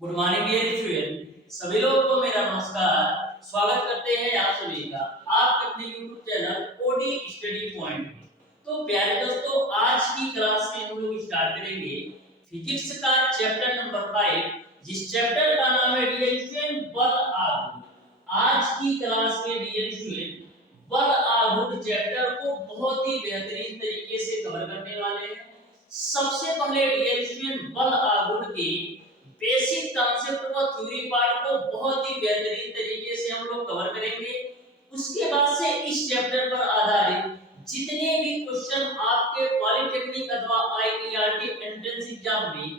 Good morning dear student, सभी लोगों को मेरा नमस्कार। स्वागत करते हैं आप सभी का आपके अपने YouTube channel OD study point में। तो प्यारे दोस्तों, आज की क्लास में हम लोग स्टार्ट करेंगे फिजिक्स का चैप्टर नंबर 5, जिस चैप्टर का नाम है डियर स्टूडेंट बल आघूर्ण। आज की क्लास में डियर स्टूडेंट बल आघूर्ण चैप्टर को बहुत ही बेहतरीन तरीके से कवर करने वाले हैं। सबसे पहले डियर स्टूडेंट बल आघूर्ण के बेसिक कॉन्सेप्ट को थ्योरी पार्ट को बहुत ही बेहतरीन तरीके से हम लोग कवर करेंगे। उसके बाद से इस चैप्टर पर आधारित जितने भी क्वेश्चन आपके पॉलिटेक्निक अथवा आईटीआरटी एंट्रेंस एग्जाम में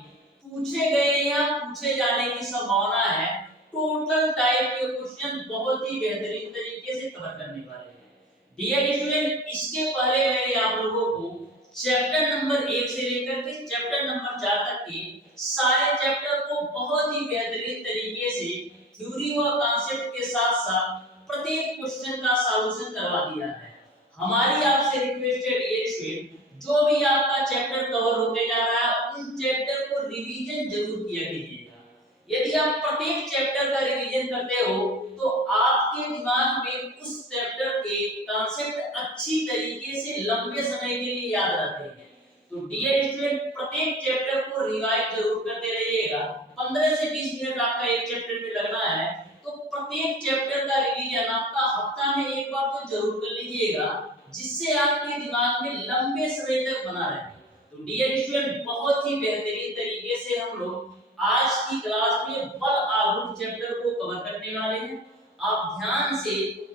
पूछे गए या पूछे जाने की संभावना है, टोटल टाइप के क्वेश्चन बहुत ही बेहतरीन तरीके से कवर करने वाले हैं। डियर स्टूडेंट, इसके पहले मैं आप लोगों को चैप्टर नंबर 1 से लेकर के चैप्टर नंबर 4 तक के सारे चैप्टर को बहुत ही बेहतरीन तरीके से थ्योरी व कॉन्सेप्ट के साथ साथ प्रत्येक क्वेश्चन का सॉल्यूशन करवा दिया है। हमारी आपसे रिक्वेस्ट है डियर स्टूडेंट, जो भी आपका चैप्टर कवर होते जा रहा है उन चैप्टर को रिवीजन जरूर किया कीजिएगा। यदि आप प्रत्येक चैप्टर का रिवीजन करते हो तो आपके दिमाग में उस चैप्टर के कॉन्सेप्ट अच्छी तरीके से लंबे समय के लिए याद रहते हैं। तो डियर स्टूडेंट, प्रत्येक चैप्टर को रिवाइज जरूर करते रहिएगा। 15 से 20 मिनट आपका एक चैप्टर में लगना है, तो प्रत्येक चैप्टर का रिवीजन आपका हफ्ता में एक बार तो जरूर कर लीजिएगा, जिससे आपके दिमाग में लंबे समय तक बना रहे। तो डियर स्टूडेंट, बहुत ही बेहतरीन तरीके से हम लोग आज की क्लास में बल आघूर्ण चैप्टर को कवर करने वाले हैं। आप ध्यान से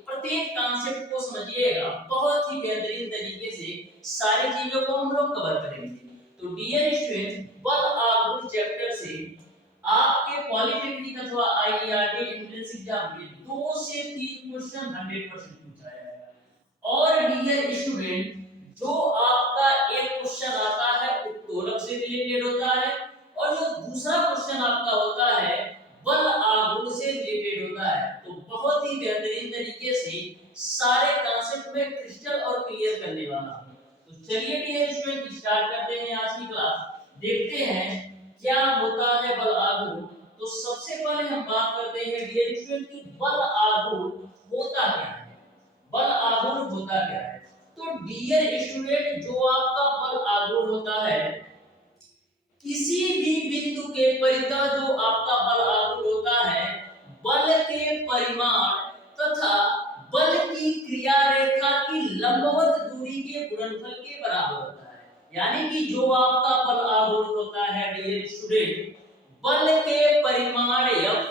प्रत्येक कॉन्सेप्ट को समझिएगा, बहुत ही बेहतरीन तरीके से सारी चीजों को हम लोग कवर करेंगे। तो डियर स्टूडेंट, बल आघूर्ण चैप्टर से आपके पॉलिटेक्निक अथवा आईआईटी एंट्रेंस एग्जाम में 2 से 3 क्वेश्चन 100% पूछा जाएगा। और डियर स्टूडेंट, जो आपका एक क्वेश्चन आता है वो दोलक से रिलेटेड होता है, और जो दूसरा क्वेश्चन आपका होता है बल आघूर्ण से रिलेटेड होता है। तो बहुत ही बेहतरीन तरीके से सारे कॉन्सेप्ट में क्रिस्टल और क्लियर करने वाला हूं। तो चलिए डियर स्टूडेंट, स्टार्ट करते हैं आज की क्लास। देखते हैं क्या होता है बल आघूर्ण। तो सबसे पहले हम बात करते हैं डियर स्टूडेंट कि बल आघूर्ण होता क्या है। बल आघूर्ण होता क्या है? तो डियर स्टूडेंट, जो आपका बल आघूर्ण होता है, किसी भी बिंदु के परितः जो आपका बल आघूर्ण होता है, बल के परिमाण तथा बल की क्रिया रेखा की लंबवत दूरी के गुणनफल के बराबर होता है। यानी कि जो आपका बल आघूर्ण होता है डियर स्टूडेंट, बल के परिमाण F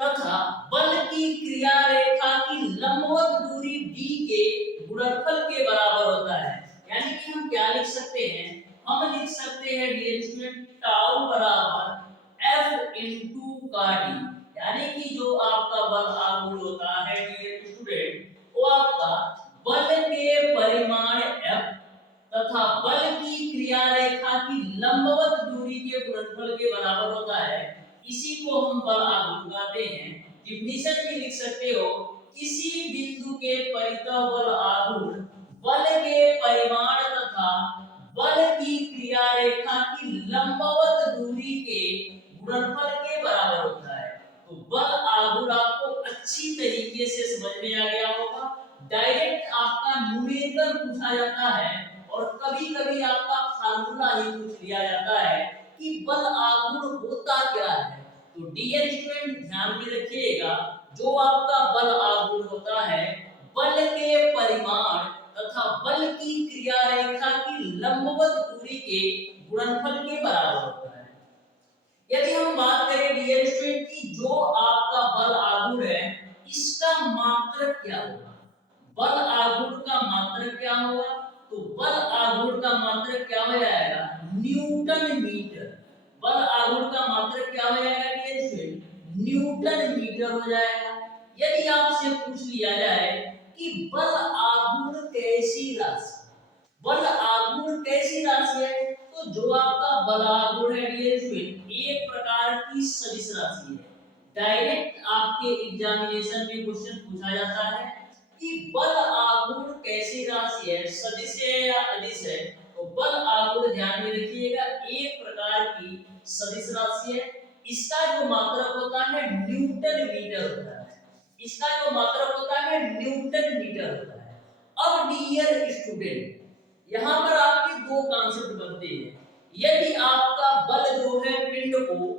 तथा बल की क्रिया रेखा की लंबवत दूरी d के गुणनफल के बराबर होता है। यानी कि हम क्या लिख सकते हैं? हम लिख सकते हैं डियर स्टूडेंट टाउ बराबर F इनटू का d। यानी कि जो आपका बल आघूर्ण होता है डियर स्टूडेंट, वो आपका बल के परिमाण F तथा बल की क्रिया रेखा की लंबवत दूरी के गुणनफल के बराबर होता है। इसी को हम बल आघूर्ण कहते हैं। डिफिनिशन में लिख सकते हो, किसी बिंदु के परितः बल आघूर्ण बल के परिमाण तथा बल की क्रिया रेखा की लंबवत दूरी के गुणनफल के बराबर होता है। तो बल आघूर्ण आपको अच्छी तरीके से समझ में आ गया होगा। डायरेक्ट आपका न्यूमेरिकल पूछा जाता है और कभी-कभी आपका फार्मूला ही पूछ लिया जाता है कि बल आघूर्ण होता क्या है। तो डियर स्टूडेंट, ध्यान में रखिएगा, जो आपका बल आघूर्ण होता है, बल के परिमाण तथा बल की क्रिया रेखा की लंबवत दूरी के गुणनफल के बराबर होता है। यदि हम बात करें डियर स्टूडेंट की जो आपका बल आघूर्ण है, इसका मात्रक क्या होगा? बल आघूर्ण का मात्रक क्या होगा? तो बल आघूर्ण का मात्रक क्या हो जाएगा? Newton metre. बल आघूर्ण का मात्रक क्या हो जाएगा डियर स्टूडेंट? न्यूटन मीटर हो जाएगा। यदि आपसे पूछ लिया जाए कि बल आघूर्ण कैसी राशि, बल आघूर्ण कैसी राशि है, तो जो आपका बल आघूर्ण है डियर स्टूडेंट, एक प्रकार की सदिश राशि है। डायरेक्ट आपके एग्जामिनेशन में क्वेश्चन पूछा जाता है कि बल आघूर्ण कैसी राशि है, सदिश है या अदिश है। तो बल आघूर्ण ध्यान में रखिएगा, एक प्रकार की सदिश राशि है। इसका जो मात्रक होता है न्यूटन मीटर होता है, इसका जो मात्रक होता है न्यूटन मीटर होता है। अब डियर स्टूडेंट, यहाँ पर आपके दो कॉन्सेप्ट बनते हैं। यदि आपका बल जो है पिंड को,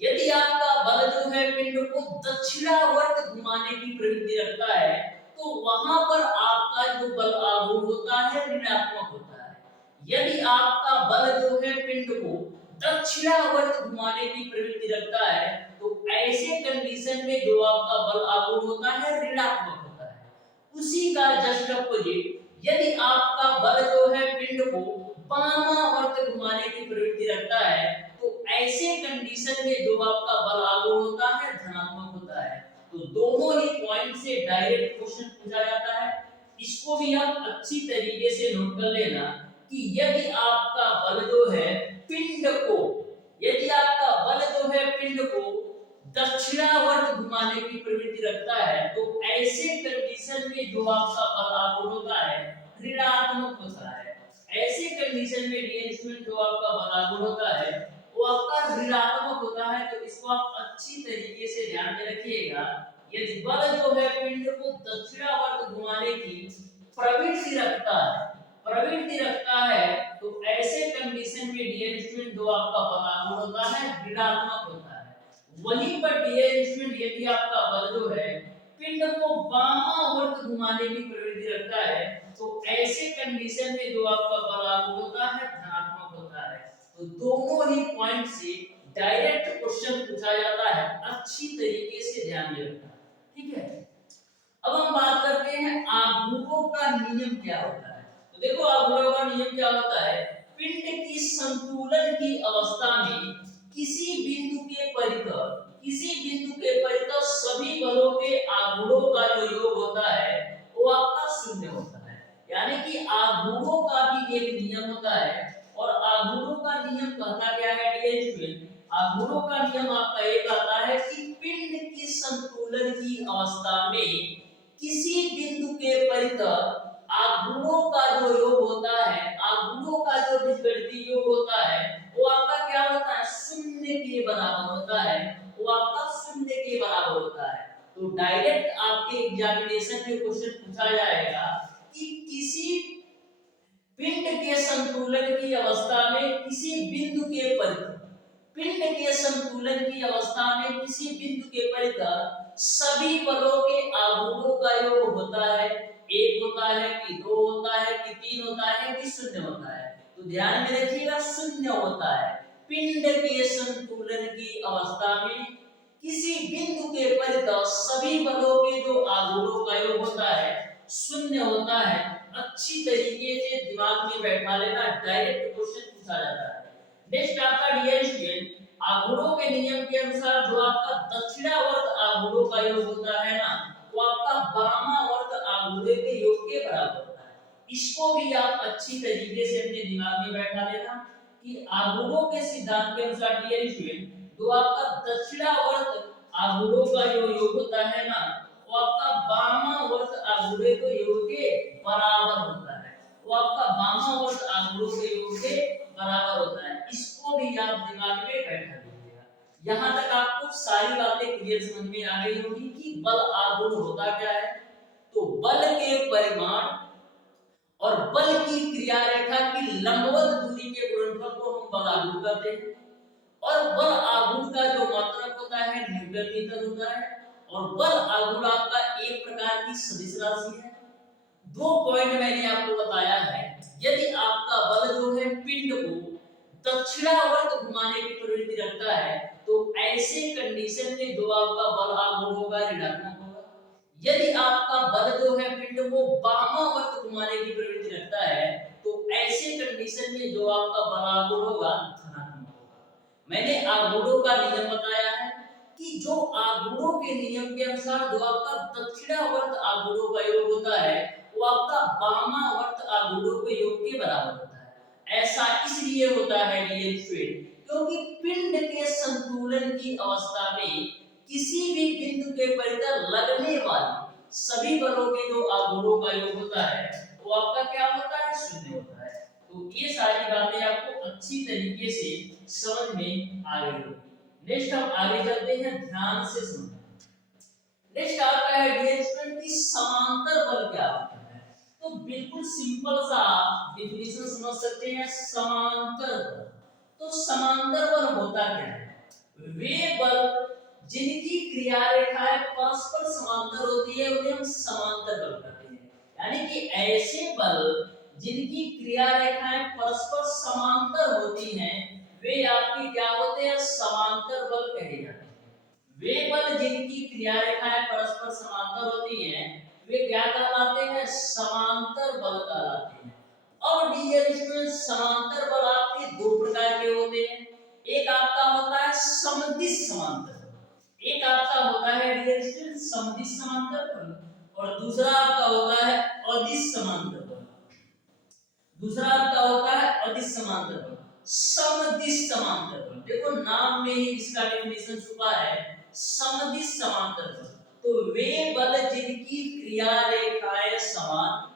यदि आपका बल जो है पिंड को दक्षिणावर्त घुमाने की प्रवृत्ति रखता है, तो वहां पर आपका जो बल आघूर्ण होता है ऋणात्मक होता है। यदि आपका बल जो है पिंड को दक्षिणावर्त घुमाने की प्रवृत्ति रखता है, तो ऐसे कंडीशन में जो आपका बल आघूर्ण होता है ऋणात्मक होता है। उसी का जस्ट अपोजिट, यदि आपका बल जो है पिंड को वामावर्त घुमाने की प्रवृत्ति रखता है, तो ऐसे कंडीशन में जो आपका बल आघूर्ण होता है धनात्मक होता है। तो दोनों ही पॉइंट से डायरेक्ट क्वेश्चन पूछा जाता है। इसको भी आप अच्छी तरीके से नोट कर लेना कि यदि आपका बल जो है पिंड को, यदि आपका बल जो है पिंड को दक्षिणावर्त घुमाने की प्रवृत्ति रखता है, तो ऐसे कंडीशन में जो आपका बल आघूर्ण होता है ऋणात्मक होता है। ऐसे कंडीशन में डियर स्टूडेंट जो आपका बल आघूर्ण होता है वो आपका ऋणात्मक होता है। तो इसको आप अच्छी तरीके से ध्यान में रखिएगा। यदि बल जो है पिंड को दक्षिणावर्त घुमाने की प्रवृत्ति रखता है, प्रवृत्ति रखता है, तो ऐसे कंडीशन में डियर स्टूडेंट जो आपका बल आघूर्ण होता है ऋणात्मक होता है। वहीं पर डियर स्टूडेंट यदि आपका बल जो है पिंड को वामावर्त घुमाने की प्रवृत्ति रखता है, तो ऐसे कंडीशन में जो आपका बल आघूर्ण होता है धनात्मक होता है। तो दोनों ही पॉइंट से डायरेक्ट क्वेश्चन पूछा जाता है, अच्छी तरीके से ध्यान में रखना, ठीक है। अब हम बात करते हैं आघूर्णों का नियम क्या होता है। तो देखो आघूर्णों का नियम क्या होता है, पिंड की संतुलन की अवस्था में किसी बिंदु के परितः, किसी बिंदु के परितः सभी बलों के आघूर्णों का जो योग होता है वो आपका शून्य होता है। यानी कि आघूर्णों का भी एक नियम होता है, और आघूर्णों का नियम कहता क्या है डियर स्टूडेंट, आघूर्णों का नियम आपका एक आता है कि पिंड की संतुलन की अवस्था में किसी बिंदु के परितः आघूर्णों का जो योग होता है, आघूर्णों का जो बीजगणितीय योग होता है वो आपका क्या होता है, शून्य के बराबर होता है। वो आपका शून्य के बराबर होता है। तो डायरेक्ट आपके एग्जामिनेशन में क्वेश्चन पूछा जाएगा कि किसी पिंड के संतुलन की अवस्था में किसी बिंदु के परितः, पिंड के संतुलन की अवस्था में किसी बिंदु के परितः सभी बलों के आघूर्णों का योग होता है, एक होता है कि दो होता है कि तीन होता है कि शून्य होता है। तो ध्यान में रखिएगा शून्य होता है। पिंड के संतुलन की अवस्था में किसी बिंदु के परितः सभी बलों के जो आघूर्णों का योग होता है शून्य होता है। अच्छी तरीके से दिमाग में बैठा लेना, डायरेक्ट क्वेश्चन पूछा जाता है। नेक्स्ट आपका डियर स्टूडेंट, आघूर्णों के नियम के अनुसार जो आपका दक्षिणावर्त आघूर्णों का योग होता है ना, वो आपका वामावर्त आघूर्णों के योग के बराबर होता है। इसको भी आप अच्छी तरीके से अपने दिमाग में बैठा लेना कि आघूर्णों के सिद्धांत के अनुसार डियर स्टूडेंट जो आपका दक्षिणावर्त आघूर्णों का जो योग होता है ना, वो आपका वामावर्त आघूर्णों के योग के बराबर होता है। वो आपका वामावर्त आघूर्णों के योग के बराबर होता है। इसको भी आप दिमाग में बैठा लीजिएगा। यहाँ तक आपको सारी बातें क्लियर समझ में आ गई होगी कि बल आघूर्ण होता क्या है। तो बल के परिमाण और बल की क्रिया रेखा की लंबवत दूरी के गुणनफल को हम बल आघूर्ण कहते हैं, और बल आघूर्ण का जो मात्रक होता है न्यूटन मीटर होता है, और बल आघूर्ण आपका एक प्रकार की सदिश राशि है। दो पॉइंट मैंने आपको बताया है, यदि आपका बल जो है पिंड को दक्षिणावर्त घुमाने की प्रवृत्ति रखता है, तो ऐसे कंडीशन में जो आपका बल आघूर्ण होगा ऋणात्मक होगा। यदि आपका बल जो है पिंड को वामावर्त घुमाने की प्रवृत्ति रखता है, तो ऐसे कंडीशन में जो आपका बल आघूर्ण होगा धनात्मक होगा। मैंने आघूर्णों का नियम बताया है कि जो आघूर्णों के नियम के अनुसार जो आपका दक्षिणावर्त आघूर्णों का योग होता है वो आपका वामावर्त आघूर्णों के योग के बराबर होता है। ऐसा इसलिए होता है डियर स्टूडेंट क्योंकि पिंड के संतुलन की अवस्था में किसी भी बिंदु के परितः लगने वाले सभी बलों के जो आघूर्णों का योग होता है वो आपका क्या होता है, शून्य होता है। तो ये सारी बातें आपको अच्छी तरीके से समझ में आ गई होगी। नेक्स्ट हम आगे चलते हैं, ध्यान से सुनना। नेक्स्ट आपका है डियर स्टूडेंट की समांतर बल क्या होता है। तो बिल्कुल सिंपल सा डेफिनेशन समझ सकते हैं समांतर बल। तो समांतर बल होता क्या है? वे बल जिनकी क्रिया रेखाएं परस्पर समांतर होती है उन्हें हम समांतर बल कहते हैं। यानी कि ऐसे बल जिनकी क्रिया रेखाएं परस्पर समांतर होती हैं वे आपके क्या होते हैं? समांतर बल कहे जाते हैं। वे बल जिनकी क्रिया रेखाएं परस्पर समांतर होती हैं वे क्या कहलाते हैं? समांतर बल कहलाते हैं। अब डियर स्टूडेंट समांतर बल आपके दो प्रकार के होते हैं। एक आपका होता है समदिश समांतर बल, एक आपका होता है डियर स्टूडेंट समदिश समांतर बल, और दूसरा आपका होता है अदिश समांतर बल। दूसरा आपका होता है अदिश समांतर बल, समदिश समांतर बल। देखो नाम में ही इसका डेफिनेशन छुपा है, समदिश समांतर बल। तो वे बल जिनकी क्रिया रेखाएं समान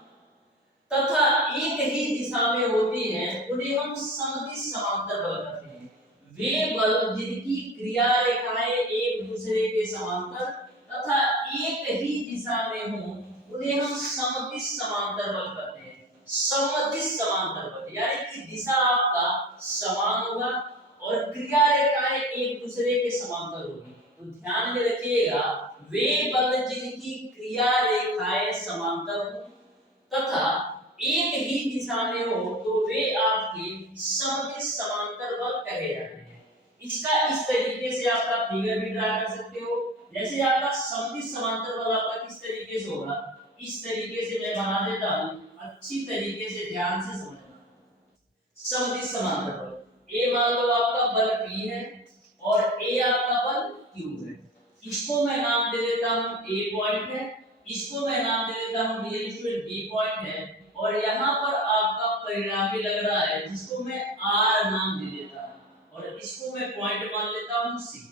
तथा एक ही दिशा में होती हैं उन्हें हम समदिश समांतर बल कहते हैं। वे बल जिनकी क्रिया रेखाएं एक दूसरे के समांतर तथा एक ही दिशा में हों उन्हें हम समदिश समांतर बल कहते हैं। समदिश समांतर बल यानी कि दिशा आपका समान होगा और क्रिया रेखाएं एक दूसरे के समांतर होगी। तो ध्यान में रखिएगा, वे बल जिनकी क्रिया रेखाएं समांतर हो तथा एक ही दिशा में हो तो वे आपके समदिश समांतर बल कहे जाते हैं। इसका इस तरीके से आपका फिगर भी ड्रा कर सकते हो। जैसे आपका समदिश समांतर बल आपका किस तरीके से होगा, इस तरीके से मैं बना देता हूं, अच्छी तरीके से ध्यान से समझना। समदिश समांतर बल, ए मान लो आपका बल P है और ए आपका बल Q है। इसको मैं नाम दे देता हूं A पॉइंट है, इसको मैं नाम दे देता हूं डियर स्टूडेंट B पॉइंट है, और यहाँ पर आपका परिणामी लग रहा है जिसको मैं R नाम दे देता हूं और इसको मैं पॉइंट मान लेता हूं C।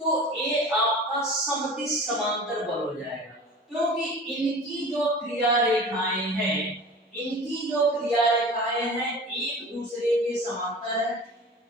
तो A आपका समदिश समांतर बल हो जाएगा क्योंकि इनकी जो क्रिया रेखाएं हैं एक दूसरे के समांतर है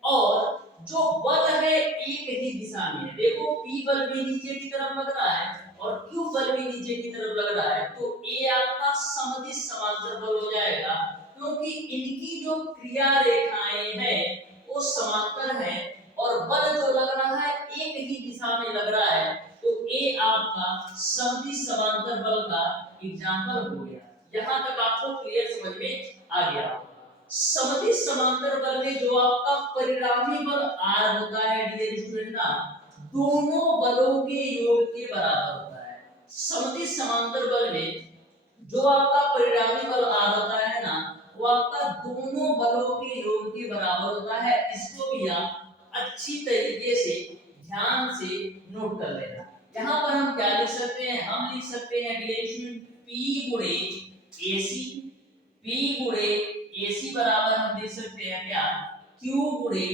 और जो बल है एक ही दिशा में है। देखो P बल भी नीचे की तरफ लग रहा है और Q बल भी नीचे की तरफ लग रहा है, तो A आपका समदिश समांतर बल हो जाएगा क्योंकि इनकी जो क्रिया रेखाएं हैं वो समांतर है और बल जो लग रहा है एक ही दिशा में लग रहा है, तो A आपका समदिश समांतर बल का एग्जांपल हो गया। यहां तक आपको क्लियर समझ में आ गया। समदिश समांतर बल में जो आपका परिणामी बल R होता है डियर स्टूडेंट ना, दोनों बलों के योग के बराबर होता है। समदिश समांतर बल में जो आपका परिणामी बल R होता है ना, वो आपका दोनों बलों के योग के बराबर होता है। इसको भी आप अच्छी तरीके से ध्यान से नोट कर लेना। यहाँ पर हम क्या लिख सकते हैं? हम लिख सकते हैं डियर स्टूडेंट P गुणे AC, P गुणे AC बराबर हम देख सकते हैं क्या? Q गुणे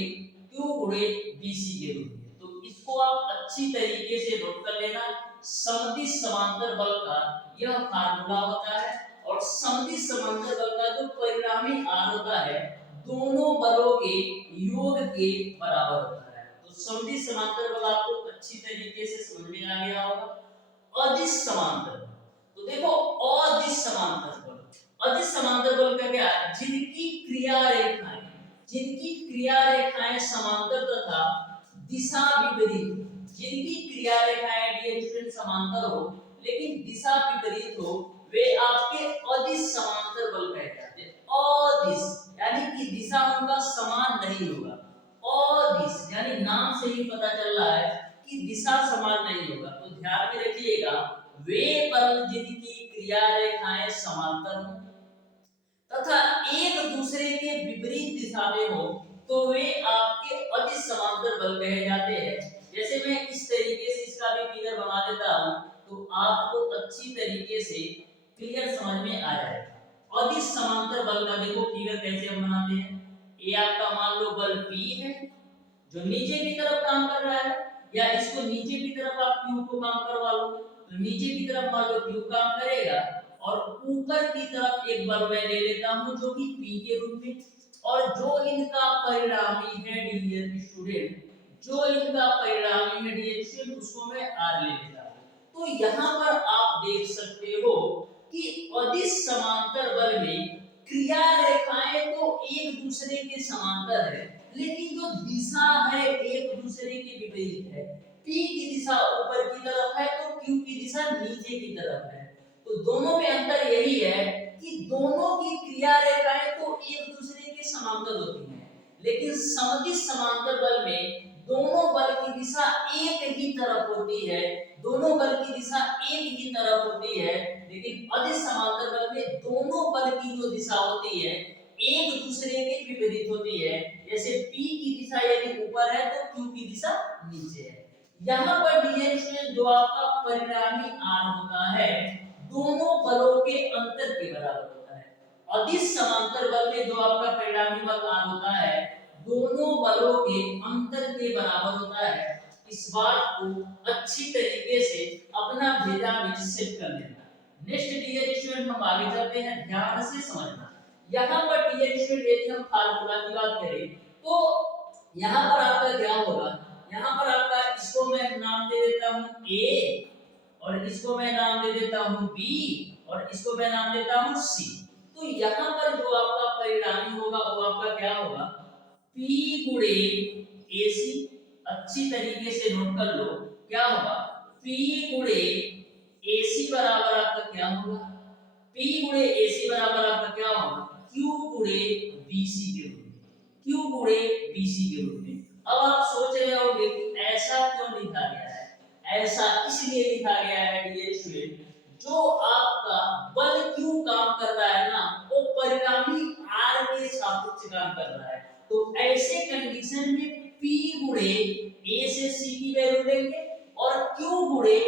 BC के रूप में। तो इसको आप अच्छी तरीके से नोट कर लेना। समदिश समांतर बल का यह फार्मूला होता है और समदिश समांतर बल का जो परिणामी R होता है दोनों बलों के योग के बराबर होता है। तो समदिश समांतर बल आपको अच्छी तरीके से समझ में आ गया होगा। अदिश समांतर, तो देखो अदिश समांतर बल, अदिश समांतर बल का क्या? जिनकी क्रिया रेखाएं समांतर तथा दिशा विपरीत, जिनकी क्रिया रेखाएं डियर स्टूडेंट समांतर हो लेकिन दिशा विपरीत हो वे आपके अदिश समांतर बल कहे जाते हैं। अदिश यानी कि दिशा उनका समान नहीं होगा। अदिश यानी नाम से ही पता चल रहा है कि दिशा समान नहीं होगा। तो ध्यान में रखिएगा, वे बल जिनकी क्रिया रेखाएं समांतर हो तथा एक दूसरे के विपरीत दिशा में हो तो वे आपके अदिश समांतर बल कहे जाते हैं। जैसे मैं इस तरीके से इसका भी फिगर बना देता हूं तो आपको अच्छी तरीके से क्लियर समझ में आ जाएगा। अदिश समांतर बल का देखो फिगर कैसे हम बनाते हैं। ये आपका मान लो बल P है जो नीचे की तरफ काम कर रहा है, या इसको नीचे की तरफ आप Q को काम करवा लो, तो नीचे की तरफ मान लो Q काम करेगा और ऊपर की तरफ एक बल मैं ले लेता हूं जो कि P के रूप में, और जो इनका परिणामी है डियर स्टूडेंट, जो इनका परिणामी है डियर स्टूडेंट उसको मैं आर ले लेता हूं। तो यहाँ पर आप देख सकते हो कि अदिश समांतर बल में क्रिया रेखाएं तो एक दूसरे के समांतर है, लेकिन जो दिशा है एक दूसरे के विपरीत है। P की दिशा ऊपर की तरफ है तो Q की दिशा नीचे की तरफ है। तो दोनों में अंतर यही है कि दोनों की क्रिया रेखाएं तो एक दूसरे के समांतर होती हैं, लेकिन समदिश समांतर बल में दोनों बल की दिशा एक ही तरफ होती है, दोनों बल की दिशा एक ही तरफ होती है। लेकिन अदिश समांतर बल में दोनों बल की जो दिशा होती है एक दूसरे के विपरीत होती है। जैसे P की दिशा यदि ऊपर है तो Q की दिशा नीचे है। यहाँ पर डियर स्टूडेंट जो आपका परिणामी R होता है दोनों बलों के अंतर के बराबर होता है। अदिश समांतर बल में जो आपका परिणामी बल R होता है दोनों बलों के अंतर के बराबर होता है। इस बात को अच्छी तरीके से अपना भेजा में सेट कर लेना। नेक्स्ट डियर स्टूडेंट हम आगे चलते हैं, ध्यान से समझना। यहाँ पर डियर स्टूडेंट यदि हम फार्मूला की बात करें तो यहाँ पर आपका क्या होगा, यहाँ पर आपका इसको मैं नाम दे देता हूँ A और इसको मैं नाम दे देता हूँ B और इसको मैं नाम देता हूँ C। तो यहाँ पर जो आपका परिणामी होगा वो आपका क्या होगा P गुणे AC। अच्छी तरीके से नोट कर लो क्या होगा P गुणे AC बराबर आपका क्या होगा, P गुणे AC बराबर आपका क्या होगा Q गुणे BC के रूप में, Q गुणे BC के रूप में। अब आप सोच रहे होंगे कि ऐसा क्यों लिखा गया है, ऐसा इसलिए लिखा गया है डियर स्टूडेंट जो आपका बल Q काम कर रहा है ना वो परिणामी R के सापेक्ष काम कर रहा है। तो ऐसे कंडीशन में P गुणे A से C की वैल्यू लेंगे और Q गुणे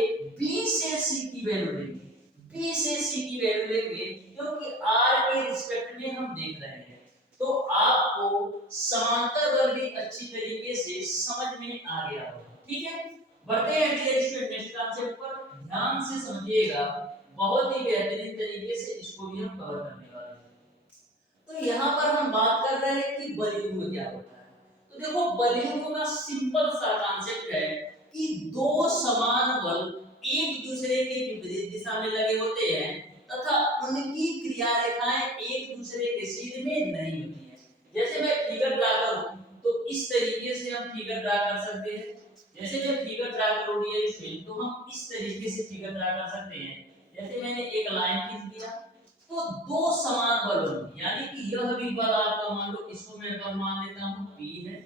B से C की वैल्यू लेंगे, B से C की वैल्यू लेंगे क्योंकि R के रिस्पेक्ट में हम देख रहे हैं। तो आपको समांतर बल भी अच्छी तरीके से समझ में आ गया होगा। ठीक है, बढ़ते हैं डियर स्टूडेंट नेक्स्ट कॉन्सेप्ट पर, ध्यान से समझिएगा, बहुत ही बेहतरीन तरीके से इसको भी हम कवर करने वाले हैं। तो यहाँ पर हम बात कर रहे हैं कि बलयुग्म क्या होता है। तो देखो बलयुग्म का सिंपल सा कॉन्सेप्ट है कि दो समान बल एक दूसरे के विपरीत दिशा में लगे होते हैं तथा उनकी क्रिया रेखाएं एक दूसरे के सीध में नहीं होती हैं। जैसे मैं फिगर ड्रा करूं तो इस तरीके से हम फिगर ड्रा कर सकते हैं। जैसे मैं फिगर ड्रा करूं डियर स्टूडेंट तो हम इस तरीके से फिगर ड्रा कर सकते हैं। जैसे मैंने एक लाइन खींच दिया तो दो समान बल होंगे, यानी कि यह भी बल आपका मान लो इसको मैं बल मान लेता हूं P है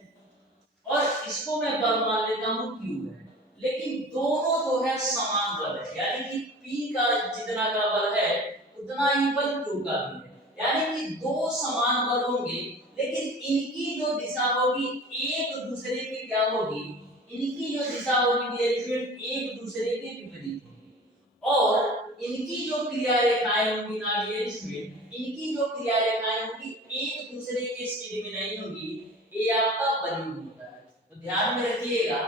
और इसको मैं बल मान लेता हूं Q है, लेकिन दोनों जो है समान बल है, यानी कि P का जितना का बल है उतना ही बल Q का भी है, यानी कि दो समान बल होंगे लेकिन इनकी जो दिशा होगी एक दूसरे की क्या होगी, इनकी जो दिशा होगी डियर स्टूडेंट एक दूसरे के विपरीत होगी और इनकी जो क्रिया रेखाएं होंगी ना डियर स्टूडेंट इनकी जो क्रिया रेखाएं होंगी एक दूसरे के सीधे में नहीं होगी। ये आपका बलयुग्म होता है। तो ध्यान में रखिएगा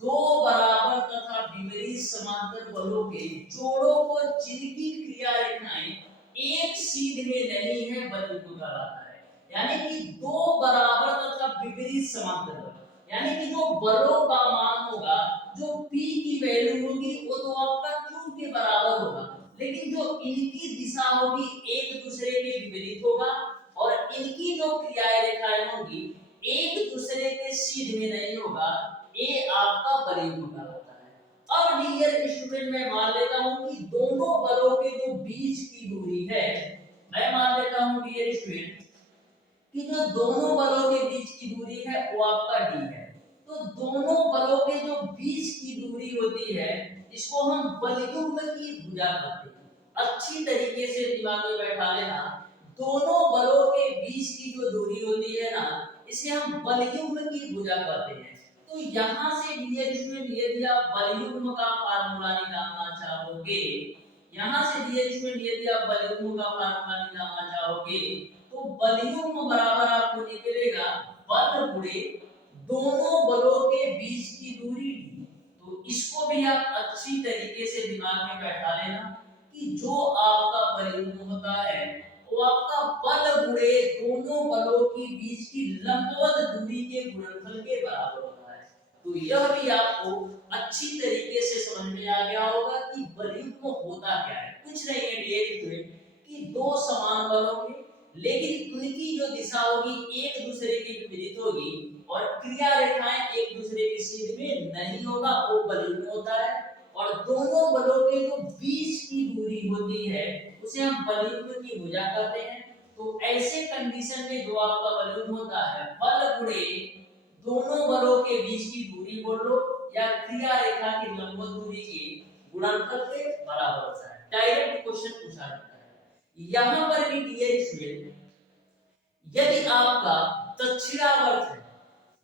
दो बराबर तथा विपरीत समांतर बलों के जोड़ों को जिनकी क्रिया रेखाएं एक सीध में नहीं है बलयुग्म कहलाता है। यानी कि दो बराबर तथा विपरीत समांतर बल, यानी कि जो बलों का मान होगा जो P की वैल्यू होगी वो तो आपका Q के बराबर होगा, लेकिन जो इनकी दिशा होगी एक दूसरे के विपरीत होगा और इनकी जो क्रिया रेखाएं होगी एक दूसरे के सीध में नहीं होगा। ये आपका बलयुग्म कहलाता है। अब डियर स्टूडेंट मैं मान लेता हूं कि दोनों बलों के जो बीच की दूरी है, मैं मान लेता हूं डियर स्टूडेंट कि जो दोनों बलों के बीच की दूरी है वो आपका d है। तो दोनों बलों के जो बीच की दूरी होती है इसको हम बलयुग्म की भुजा कहते हैं। अच्छी तरीके से दिमाग में बैठा लेना, दोनों बलों के बीच की जो दूरी होती है ना इसे हम बलयुग्म की भुजा कहते हैं। तो यहाँ से डियर स्टूडेंट यदि आप बलयुग्म का फार्मूला निकालना चाहोगे, यहाँ से डियर स्टूडेंट यदि आप बलयुग्म का फार्मूला निकालना चाहोगे तो बलयुग्म बराबर आपको निकलेगा बल गुणे दोनों बलों के बीच की दूरी d। तो इसको भी आप अच्छी तरीके से दिमाग में बैठा लेना कि जो आपका बलयुग्म होता है वो आपका बल गुणे दोनों बलों के बीच की लंबवत दूरी के गुणनफल के बराबर होता है। तो तो यह भी आपको अच्छी तरीके से समझ में आ गया होगा कि बलयुग्म होता क्या है। कुछ नहीं है डियर स्टूडेंट कि दो समान बल होंगे, लेकिन उनकी जो दिशा होगी एक दूसरे के विपरीत होगी और क्रिया रेखाएं एक दूसरे के सीध में नहीं होगा, वो बलयुग्म होता है। और दोनों बलों के जो बीच की दूरी होती है उसे हम बलयुग्म की भुजा कहते हैं। तो ऐसे कंडीशन में जो आपका बलयुग्म होता है, बल गुणे दोनों बलों के बीच की दूरी बोल लो या क्रिया रेखा की लंबवत दूरी के गुणनफल के बराबर होता है। डायरेक्ट क्वेश्चन पूछा जाता है। यहां पर भी डियर स्टूडेंट यदि आपका दक्षिणावर्त है,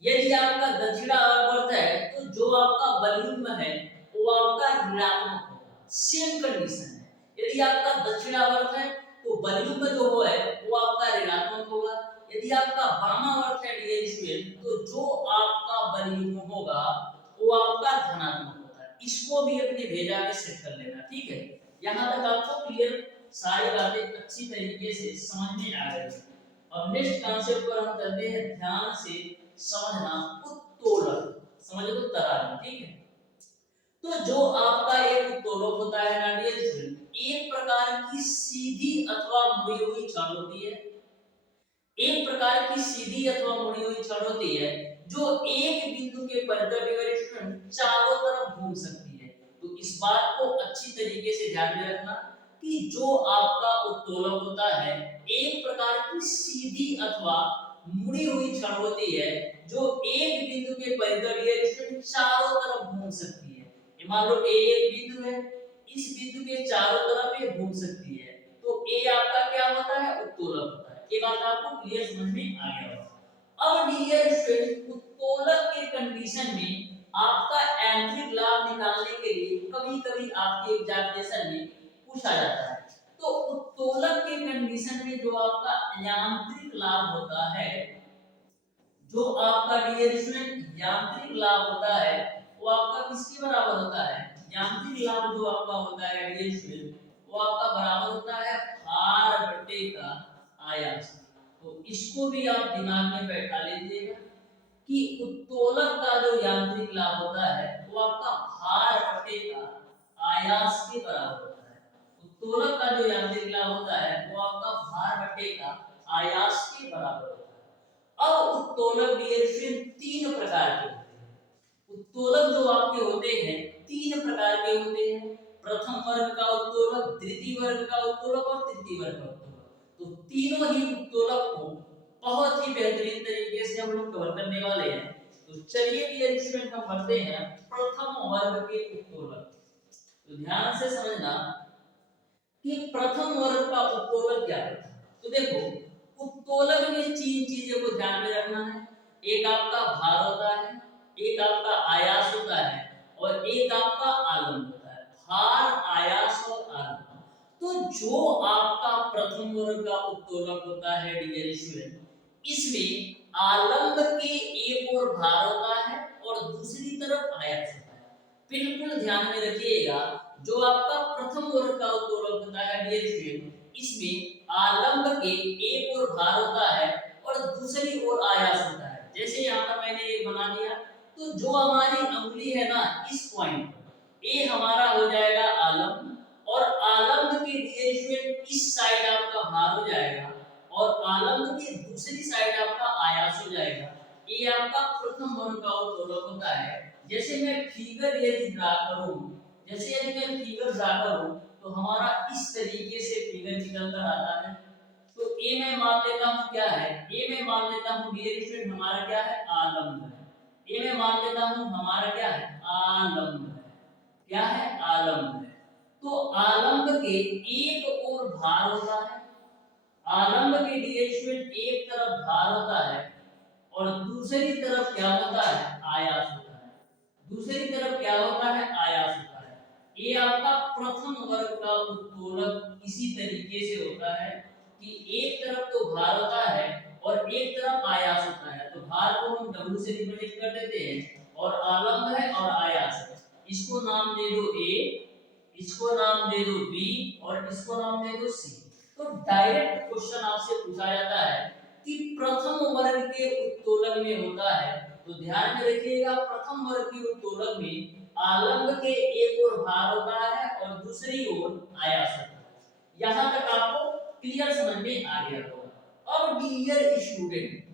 यदि आपका दक्षिणावर्त है तो जो आपका बलयुग्म है वो आपका ऋणात्मक होगा। सेम कंडीशन है, यदि आपका दक्षिणावर्त है तो बलयुग्म जो है वो आपका ऋणात्मक होगा। यदि आपका वामावर्त है डियर स्टूडेंट तो जो आपका बलयुग्म होगा वो आपका धनात्मक होता है। इसको भी अपने भेजा में सेट कर लेना, ठीक है। यहां तक आपको क्लियर सारी बातें अच्छी तरीके से समझ में आ गई। अब नेक्स्ट कॉन्सेप्ट पर हम चलते हैं, ध्यान से समझना उत्तोलक, समझ लो तराजू, ठीक है। तो जो आपका एक उत्तोलक होता है ना डियर स्टूडेंट, एक प्रकार की सीधी अथवा मुड़ी हुई छड़ होती है, एक प्रकार की सीधी अथवा मुड़ी हुई छड़ होती है जो एक बिंदु के परिधि में चारों तरफ घूम सकती है। तो इस बात को अच्छी तरीके से ध्यान में रखना कि जो आपका उत्तोलक होता है एक प्रकार की सीधी अथवा मुड़ी हुई छड़ होती है जो एक बिंदु के परिधि में चारों तरफ घूम सकती है। ये मान लो ए एक बिंदु है, इस बिंदु के चारों तरफ ये घूम सकती है, तो ए आपका क्या होता है, उत्तोलक होता है। ये बात आपको क्लियर समझ में आ गया होगा। अब डियर स्टूडेंट उत्तोलक के कंडीशन में आपका यांत्रिक लाभ निकालने के लिए कभी-कभी आपके एग्जामिनेशन में पूछा जाता है। तो उत्तोलक के कंडीशन में जो आपका यांत्रिक लाभ होता है, जो आपका डियर स्टूडेंट यांत्रिक लाभ होता है वो आपका किसके बराबर होता है, यांत्रिक लाभ जो आपका होता है डियर स्टूडेंट वो आपका बराबर होता है भार बटे का आयास। तो इसको भी आप दिमाग में बैठा लीजिएगा कि उत्तोलक का जो यांत्रिक लाभ होता है वो आपका भार बटे का आयास के बराबर होता है। उत्तोलक का जो यांत्रिक लाभ होता है वो आपका भार बटे का आयास के बराबर होता है। अब उत्तोलक डियर स्टूडेंट तीन प्रकार के होते हैं। उत्तोलक जो आपके होते हैं तीन प्रकार के होते हैं, प्रथम वर्ग का उत्तोलक, द्वितीय वर्ग का उत्तोलक और तृतीय वर्ग का उत्तोलक। तो तीनों ही उत्तोलक को बहुत ही बेहतरीन तरीके से हम लोग कवर करने वाले हैं। तो चलिए डियर स्टूडेंट हम पढ़ते हैं प्रथम वर्ग के उत्तोलक। तो ध्यान से समझना कि प्रथम वर्ग का उत्तोलक क्या है। तो देखो उत्तोलक में तीन चीजों को ध्यान में रखना है, एक आपका भार होता है, एक आपका आयास होता है और एक आपका आलम्ब होता है। भार, आयास और आलम्ब। तो जो आपका प्रथम वर्ग का उत्तोलक होता है डियर स्टूडेंट, इसमें आलम्ब के एक ओर भार होता है और दूसरी तरफ आयास होता है। बिल्कुल ध्यान में रखिएगा, जो आपका प्रथम वर्ग का उत्तोलक होता है डियर स्टूडेंट, इसमें आलम्ब के एक ओर भार होता है और दूसरी ओर आयास होता है। जैसे यहाँ पर मैंने एक बना दिया, तो जो हमारी अंगुली है ना इस पॉइंट पर, ये हमारा हो जाएगा आलम्ब और आलम्ब के डियर स्टूडेंट इस साइड आपका भार हो जाएगा और आलम्ब की दूसरी साइड आपका आयास हो जाएगा। ये आपका प्रथम वर्ग का उत्तोलक होता है। जैसे मैं फिगर यदि ड्रा करूं, जैसे यदि मैं फिगर ड्रा करूं तो हमारा इस तरीके से फिगर निकल कर आता है। तो ए मैं मान लेता हूं क्या है, ए मैं मान लेता हूं डियर स्टूडेंट हमारा क्या है, आलम्ब है। ए मैं मान लेता हूं हमारा क्या है, आलम्ब है। क्या है, आलम्ब है। तो आलम्ब के एक ओर भार होता है, आलम्ब के डियर स्टूडेंट एक तरफ भार होता है और दूसरी तरफ क्या होता है, आयास होता है। दूसरी तरफ क्या होता है, आयास होता है। ये आपका प्रथम वर्ग का उत्तोलक इसी तरीके से होता है कि एक तरफ तो भार होता है और एक तरफ आयास होता है। तो भार को हम W से रिप्रेजेंट कर देते हैं और आलम्ब है और आयास है। इसको नाम दे दो A, इसको नाम दे दो B और इसको नाम दे दो C। तो डायरेक्ट क्वेश्चन आपसे पूछा जाता है कि प्रथम वर्ग के उत्तोलक में होता है तो ध्यान में रखिएगा प्रथम वर्ग के उत्तोलक में आलंब के एक ओर भार होता है और दूसरी ओर आयास होता है। यहां तक आपको क्लियर समझ में आ गया होगा। अब डियर स्टूडेंट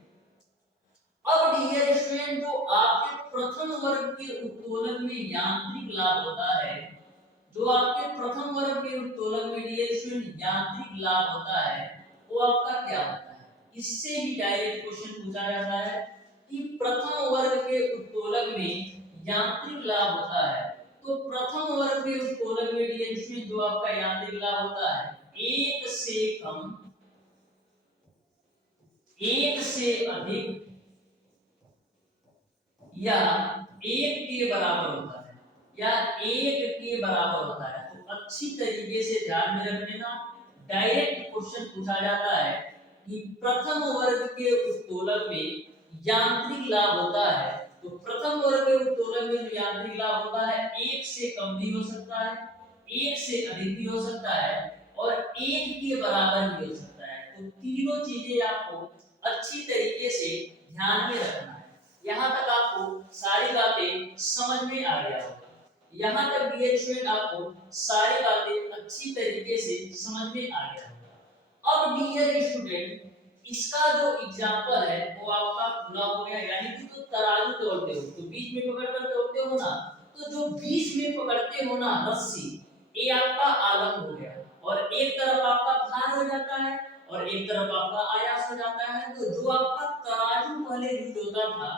जो आपके प्रथम वर्ग के उत्तोलक में यांत्रिक लाभ होता है, जो आपके प्रथम वर्ग के उत्तोलक में डियर स्टूडेंट यांत्रिक लाभ होता है, वो आपका क्या होता है? इससे भी डायरेक्ट क्वेश्चन पूछा जाता है कि प्रथम वर्ग के उत्तोलक में यांत्रिक लाभ होता है, तो प्रथम वर्ग के उत्तोलक में डियर स्टूडेंट जो आपका यांत्रिक लाभ होता है एक से कम, एक से अधिक या एक के बराबर होता है, या एक के बराबर होता है। तो अच्छी तरीके से ध्यान में रख लेना, डायरेक्ट क्वेश्चन पूछा जाता है कि प्रथम वर्ग के उत्तोलक में यांत्रिक लाभ होता है, तो प्रथम वर्ग के उत्तोलक में जो यांत्रिक लाभ होता है एक से कम भी हो सकता है, एक से अधिक भी हो सकता है और एक के बराबर भी हो सकता है। तो तीनों चीजें आपको अच्छी तरीके से ध्यान में रखना है। यहाँ तक आपको सारी बातें समझ में आ गया होगा। यहाँ तक डियर स्टूडेंट आपको सारी बातें अच्छी तरीके से समझ में आ गया होगा। अब डियर स्टूडेंट इसका जो एग्जांपल है वो आपका पूरा हो गया, यानी कि तो तराजू तोड़ते हो तो बीच में पकड़कर तोड़ते हो ना, तो जो बीच में पकड़ते हो ना रस्सी, ये आपका आलम हो गया और एक तरफ आपका भार हो जाता है और एक तरफ आपका आयास हो जाता है। तो जो आपका तराजू पहले यूज होता था,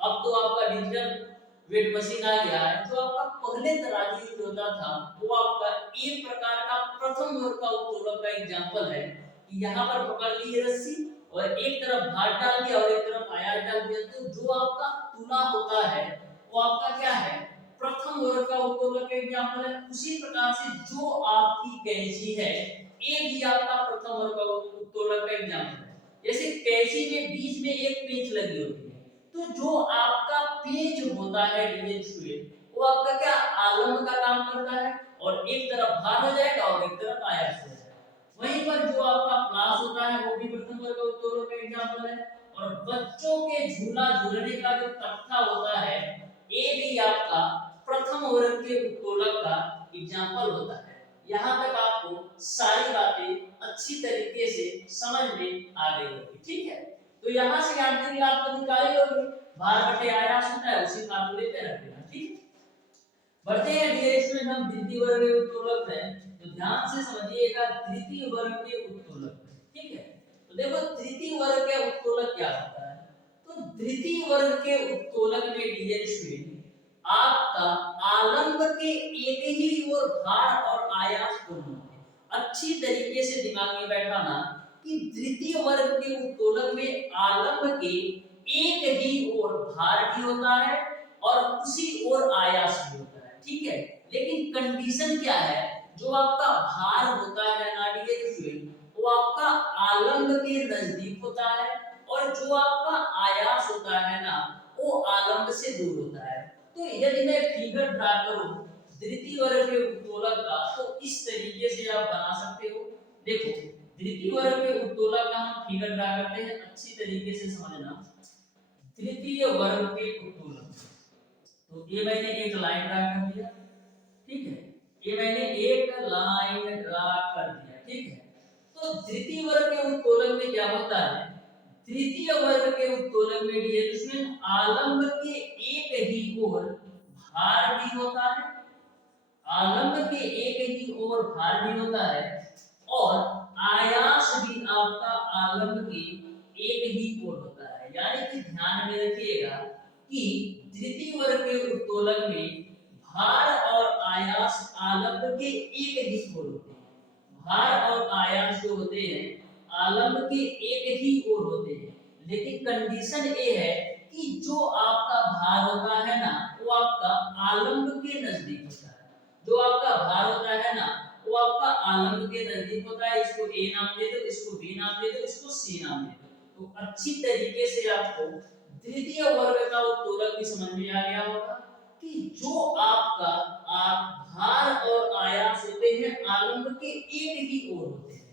अब तो आपका डिजिटल वेट मशीन आ गया है, तो आपका पहले तराजू यूज होता था वो आपका एक प्रकार का प्रथम वर्ग का उत्तोलक का एग्जांपल है कि यहाँ पर पकड़ ली रस्सी और एक तरफ भार डाल दिया और एक तरफ आयास डाल दिया, तो जो आपका तुला होता है वो आपका क्या है? प्रथम वर्ग का उत्तोलक का एग्जांपल है। उसी प्रकार से जो आपकी कैंची है ये भी आपका प्रथम वर्ग का उत्तोलक का एग्जांपल है। जैसे कैंची में बीच में एक पेंच लगी होती है, तो जो आपका पेंच होता है डियर स्टूडेंट वो आपका क्या आलम्ब का काम करता है और एक तरफ भार हो जाएगा और एक तरफ आयास हो जाएगा। वहीं पर जो आपका प्लास होता है वो भी प्रथम वर्ग का उत्तोलक का एग्जांपल है। और बच्चों के झूला झूलने का जो तख्ता होता है ये भी आपका प्रथम वर्ग के उत्तोलक का एग्जांपल होता है। यहाँ तक आपको सारी बातें अच्छी तरीके से समझ में आ गई होगी, ठीक है। तो यहाँ से यांत्रिक लाभ तो निकाली होगी, भार बटे आयास होता है, उसी फार्मूले पे रख देना, ठीक है। बढ़ते हैं डियर स्टूडेंट, हम द्वितीय वर्ग के उत्तोलक है, तो ध्यान से समझिएगा द्वितीय वर्ग के उत्तोलक, ठीक है। तो देखो द्वितीय वर्ग के उत्तोलक क्या होता है, तो द्वितीय वर्ग के उत्तोलक में डियर स्टूडेंट आपका आलम्ब के एक ही ओर भार और आयास दोनों होते हैं। अच्छी तरीके से दिमाग में बैठाना कि द्वितीय वर्ग के उत्तोलक में आलम्ब के एक ही ओर भार भी होता है और उसी ओर आयास भी होता है, ठीक है। लेकिन कंडीशन क्या है, जो आपका भार होता है ना डियर स्टूडेंट वो आपका आलम्ब के नजदीक होता है और जो आपका आयास होता है ना वो आलम्ब से दूर होता है। तो यदि मैं फिगर ड्रा करूं द्वितीय वर्ग के उत्तोलक का, तो इस तरीके से आप बना सकते हो। देखो द्वितीय वर्ग के उत्तोलक का हम फिगर ड्रा करते हैं, अच्छी तरीके से समझना। द्वितीय वर्ग के उत्तोलक, तो ये मैंने एक लाइन ड्रा कर दिया, ठीक है, ये मैंने एक लाइन ड्रा कर दिया, ठीक है। तो द्वितीय वर्ग के उत्तोलक में क्या होता है, तृतीय वर्ग के उत्तोलक में डियर स्टूडेंट आलम्ब के एक ही ओर भार भी होता है, आलम्ब के एक ही ओर भार भी होता है और आयास भी आपका आलम्ब के एक ही ओर होता है। यानी कि ध्यान में रखिएगा कि द्वितीय वर्ग के उत्तोलक में भार और आयास आलम्ब के एक ही ओर होते हैं। भार और आयास जो होते हैं आलम्ब के एक ही ओर होते हैं, लेकिन कंडीशन ये है कि जो आपका भार होता है ना वो आपका आलम्ब के नजदीक होता है, जो आपका भार होता है ना वो आपका आलम्ब के नजदीक होता है। इसको ए नाम दे दो, इसको बी नाम दे दो, इसको सी नाम दे दो। तो अच्छी तरीके से आपको द्वितीय वर्ग का उत्तोलक भी समझ में आ गया होगा कि जो आपका भार और आयास होते हैं आलम्ब के एक ही ओर होते हैं।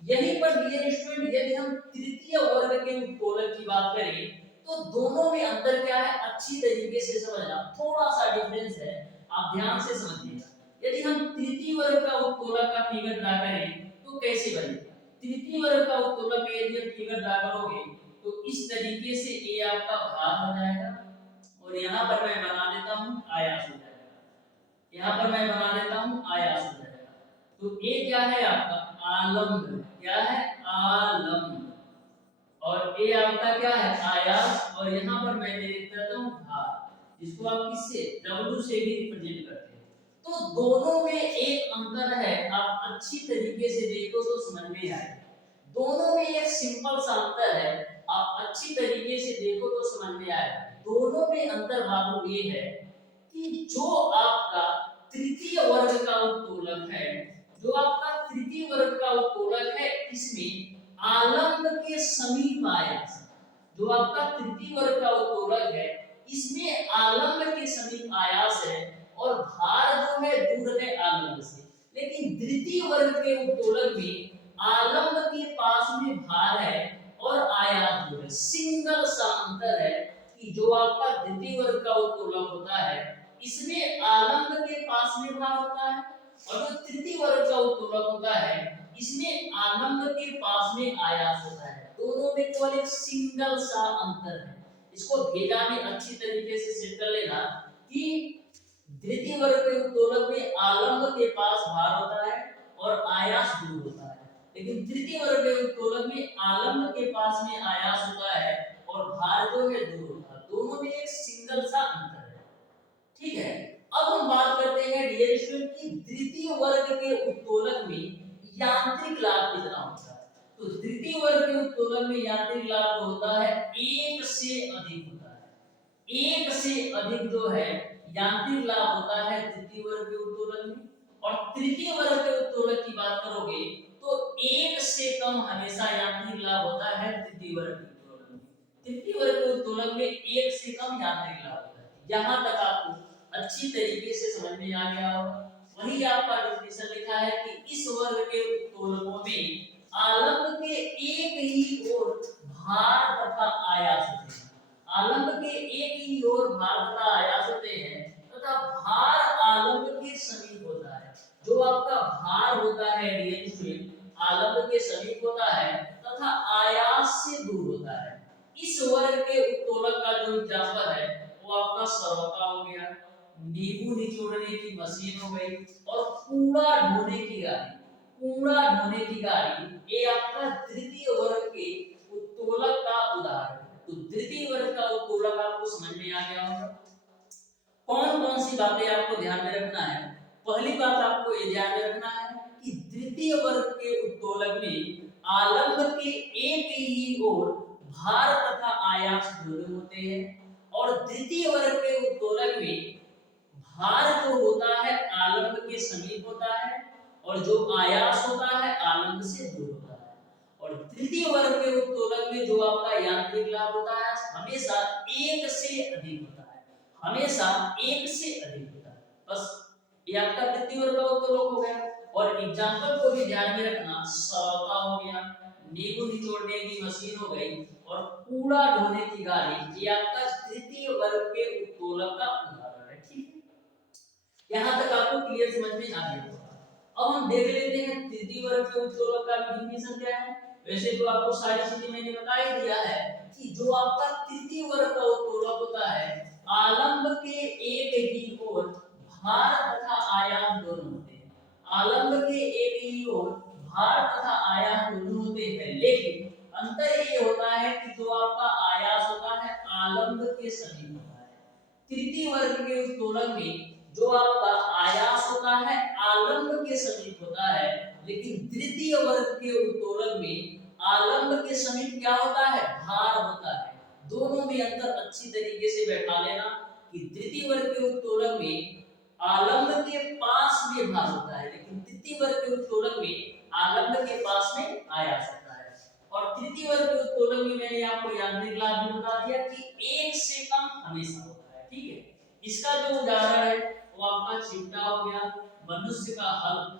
यहीं पर डियर स्टूडेंट यदि हम तृतीय वर्ग के उत्तोलक की बात करें तो दोनों में अंतर क्या है अच्छी तरीके से समझना, थोड़ा सा डिफरेंस है, आप ध्यान से समझिएगा। यदि हम तृतीय वर्ग का उत्तोलक का फिगर ड्रा करें तो कैसे बनेगा? तृतीय वर्ग का उत्तोलक का यदि आप फिगर ड्रा करोगे तो इस तरीके से ये आपका भार हो जाएगा और यहाँ पर मैं बना देता हूँ आयास हो जाएगा, यहाँ पर मैं बना देता हूँ आयास हो जाएगा। तो ये क्या है आपका आलम्ब, क्या है आलम्ब, और ये आपका क्या है आयास, और यहाँ पर मैं दे देता हूँ भार, जिसको आप किससे W से भी रिप्रेजेंट करते हैं। तो दोनों में एक अंतर है, आप अच्छी तरीके से देखो तो समझ में आए। दोनों में एक सिंपल सा अंतर है, आप अच्छी तरीके से देखो तो समझ में आए। दोनों में अंतर बाबू ये है कि जो आपका तृतीय वर्ग का उत्तोलक है, जो आपका तृतीय वर्ग का उत्तोलक है, इसमें आलम्ब के समीप आयास, जो आपका तृतीय वर्ग का उत्तोलक है इसमें आलम्ब के समीप आयास है और भार जो है दूर है आलम्ब से। लेकिन द्वितीय वर्ग के उत्तोलक में आलम्ब के पास में भार है और आयास दूर है। सिंगल सा अंतर है कि जो आपका द्वितीय वर्ग का उत्तोलक होता है इसमें आलम्ब के पास में भार होता है और जो तृतीय वर्ग का उत्तोलक होता है इसमें आलम्ब के पास में आयास होता है। दोनों में केवल एक सिंगल सा अंतर है। इसको भेजा में अच्छी तरीके से सेट कर लेना कि द्वितीय वर्ग के उत्तोलक में आलम्ब के पास भार होता है और आयास दूर होता है, लेकिन तृतीय वर्ग के उत्तोलक में आलम्ब के पास में आयास होता है और भार जो है दूर होता है। दोनों में एक सिंगल सा अंतर है, ठीक है। अब हम बात करते हैं डियर स्टूडेंट की द्वितीय वर्ग के उत्तोलक में यांत्रिक लाभ कितना होता है। तो द्वितीय वर्ग के उत्तोलन में यांत्रिक लाभ होता है एक से अधिक होता है, एक से अधिक जो है यांत्रिक लाभ होता है द्वितीय वर्ग के उत्तोलन में। और तृतीय वर्ग के उत्तोलन की बात करोगे तो एक से कम हमेशा यांत्रिक लाभ होता है तृतीय वर्ग के उत्तोलन में। तृतीय वर्ग के उत्तोलन में एक से कम यांत्रिक लाभ होता है। यहाँ तक आपको अच्छी तरीके से समझ में आ गया होगा। वही आपका डेफिनेशन लिखा है कि इस वर्ग के उत्तोलकों में आलम्ब के एक ही ओर भार तथा आयास होते हैं, आलम्ब के एक ही ओर भार तथा आयास होते हैं तथा भार आलम्ब के समीप होता है। जो आपका भार होता है डियर स्टूडेंट आलम्ब के समीप होता है तथा आयास से दूर होता है। इस वर्ग के उत्तोलक का जो एग्जांपल है वो आपका सरोका हो गया, नींबू निचोड़ने की मशीन हो गई और कूड़ा ढोने की गाड़ी, कूड़ा ढोने की गाड़ी ये आपका तृतीय वर्ग के उत्तोलक का उदाहरण है। तो तृतीय वर्ग का उत्तोलक आपको समझ में आ गया होगा। कौन कौन सी बातें आपको ध्यान में रखना है? पहली बात आपको ये ध्यान में रखना है कि द्वितीय वर्ग के उत्तोलक में आलम्ब के एक ही ओर भार तथा आयास दोनों होते हैं और द्वितीय वर्ग के उत्तोलक में भार जो होता है आलम्ब के समीप होता है और जो आयास होता है आलम्ब से दूर होता है। और तृतीय वर्ग के उत्तोलक में जो आपका यांत्रिक लाभ होता है हमेशा एक से अधिक होता है, हमेशा एक से अधिक होता है। बस ये आपका तृतीय वर्ग का उत्तोलक हो गया। और एग्जांपल को भी ध्यान में रखना, सरोका हो गया, नींबू निचोड़ने की मशीन हो गई और कूड़ा ढोने की गाड़ी, ये आपका तृतीय वर्ग के उत्तोलक का उदाहरण है। ठीक है, यहाँ तक आपको क्लियर समझ में आ गया होगा। अब हम देख लेते हैं तृतीय वर्ग के उत्तोलक का डेफिनेशन क्या है। वैसे तो आपको सारी चीजें मैंने बता ही दिया है कि जो आपका तृतीय वर्ग का उत्तोलक होता है आलम्ब के एक ही ओर भार तथा आयास दोनों होते हैं, आलम्ब के एक ही ओर भार तथा आयास दोनों होते हैं, लेकिन अंतर ये होता है कि जो आपका आयास होता है आलम्ब के समीप होता है। तृतीय वर्ग के उत्तोलक में जो आपका आयास होता है आलम्ब के समीप होता है, लेकिन तृतीय वर्ग के उत्तोलक में आलम्ब के समीप क्या होता है भार होता है। दोनों में अंतर अच्छी तरीके से बैठा लेना कि तृतीय वर्ग के उत्तोलक में आलम्ब के पास में भार होता है, लेकिन तृतीय वर्ग के उत्तोलक में आलम्ब के पास में आयास होता है। और तृतीय वर्ग के उत्तोलक में मैंने आपको यांत्रिक लाभ भी बता दिया कि एक से कम हमेशा होता है। ठीक है, इसका जो उदाहरण है वो आपका चिमटा हो गया, मनुष्य का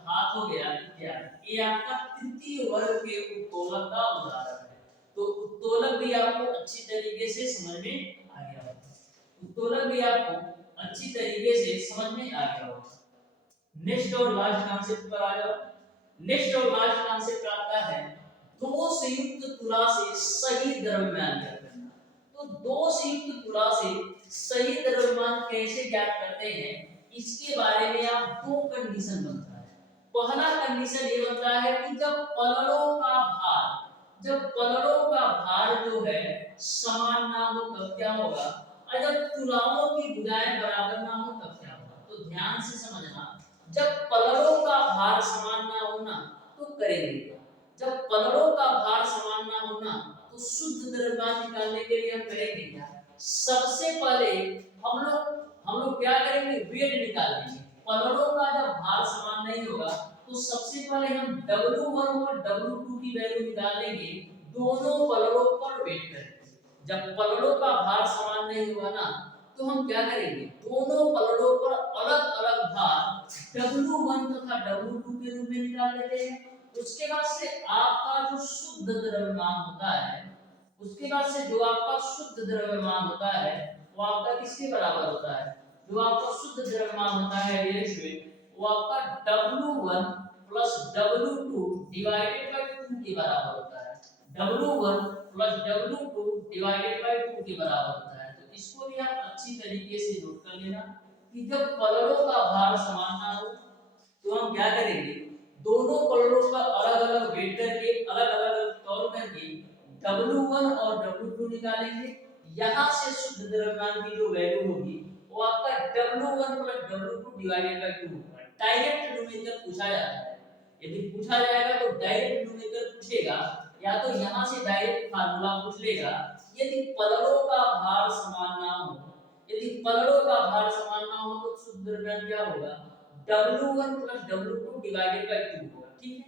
हाथ हो गया इत्यादि। ये आपका तृतीय वर्ग के उत्तोलक का उदाहरण है। तो उत्तोलक भी आपको अच्छी तरीके से समझ में आ गया होगा। उत्तोलक भी आपको अच्छी तरीके से समझ में आ गया होगा। नेक्स्ट और लास्ट कॉन्सेप्ट पर आ जाओ। नेक्स्ट और लास्ट कॉन्सेप्ट आता है दो संयुक्त तुला से सही द्रव्यमान ज्ञात करना। तो दो संयुक्त तुला से सही द्रव्यमान कैसे ज्ञात करते हैं, इसके बारे में आप दो कंडीशन बनता है। पहला कंडीशन ये बनता है कि जब पलड़ों का भार जो है समान ना हो तब क्या होगा, और जब तुलाओं की भुजाएं बराबर ना हो तब क्या होगा। तो ध्यान से समझना, जब पलड़ों का भार समान ना होना तो करेंगे क्या? जब पलड़ों का भार समान ना होना तो शुद्ध द्रव्यमान निकालने के लिए हम करेंगे क्या? सबसे पहले हम लोग क्या करेंगे, वेट निकालेंगे। पलड़ों का जब भार समान नहीं होगा तो सबसे पहले हम W1 और W2 की वैल्यू निकाल लेंगे, दोनों पलड़ों पर वेट करेंगे। जब पलड़ों का भार समान नहीं होगा ना तो हम क्या करेंगे, दोनों पलड़ों पर अलग अलग भार W1 तथा W2 के रूप में निकाल लेते हैं। उसके बाद से आपका जो शुद्ध द्रव्यमान होता है, उसके बाद से जो आपका शुद्ध द्रव्यमान होता है वो आपका किसके बराबर होता है, जो आपका शुद्ध द्रव्यमान होता है वो आपका W1 plus W2 divided by 2 के बराबर होता है। W1 plus W2 divided by 2 के बराबर होता है। तो इसको भी आप अच्छी तरीके से नोट कर लेना कि जब पलड़ों का भार समान ना हो तो हम क्या करेंगे, दोनों पलड़ों का अलग अलग वेट करके अलग अलग तौल करके W1 और W2 निकालेंगे। यहाँ से शुद्ध द्रव्यमान की जो वैल्यू होगी वो आपका W1 plus W2 divided by 2 होगा। डायरेक्ट न्यूमेरिकल पूछा जाता है, यदि पूछा जाएगा तो डायरेक्ट न्यूमेरिकल पूछेगा, या तो यहाँ से डायरेक्ट फार्मूला पूछ लेगा। यदि पलड़ों का भार समान ना हो, यदि पलड़ों का भार समान ना हो तो शुद्ध द्रव्यमान क्या होगा, W1 plus W2 divided by 2 होगा। ठीक है।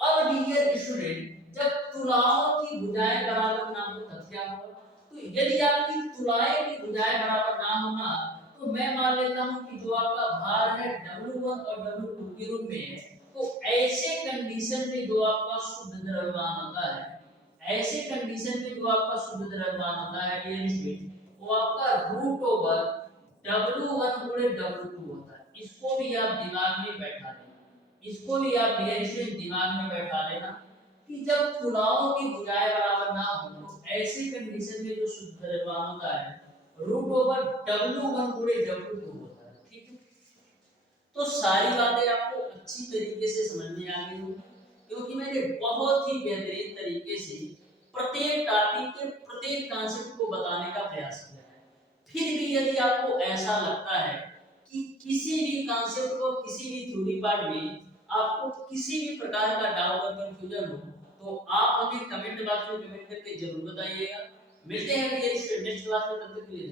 अब डियर स्टूडेंट, जब तुलाओं की भुजाएं बराबर ना हो तब क्या होगा। तो यदि आपकी तुलाएं की भुजाएं बराबर ना हो ना तो मैं मान लेता हूं कि जो आपका भार है W1 और W2 के रूप में है, तो ऐसे कंडीशन में जो आपका शुद्ध द्रव्यमान होता है, ऐसे कंडीशन में जो आपका शुद्ध द्रव्यमान होता है डियर स्टूडेंट, वो आपका रूट ओवर W1 गुणे W2 होता है। इसको भी आप दिमाग में बैठा लेना, इसको भी आप डियर स्टूडेंट दिमाग में बैठा लेना कि जब तुलाओं की भुजाएं बराबर ना हो तो ऐसी कंडीशन में जो शुद्ध द्रव्यमान होता है रूट ओवर W1 गुणे W2 होता है। ठीक है। तो सारी बातें आपको अच्छी तरीके से समझ में आ गई होंगी, क्योंकि मैंने बहुत ही बेहतरीन तरीके से प्रत्येक टॉपिक के प्रत्येक कॉन्सेप्ट को बताने का प्रयास किया है। फिर भी यदि आपको ऐसा लगता है कि किसी भी कॉन्सेप्ट को, किसी भी थ्योरी पार्ट में आपको किसी भी प्रकार का डाउट और कंफ्यूजन हो तो आप हमें कमेंट बॉक्स में कमेंट करके जरूर बताइएगा। मिलते हैं नेक्स्ट क्लास में, तब तक के लिए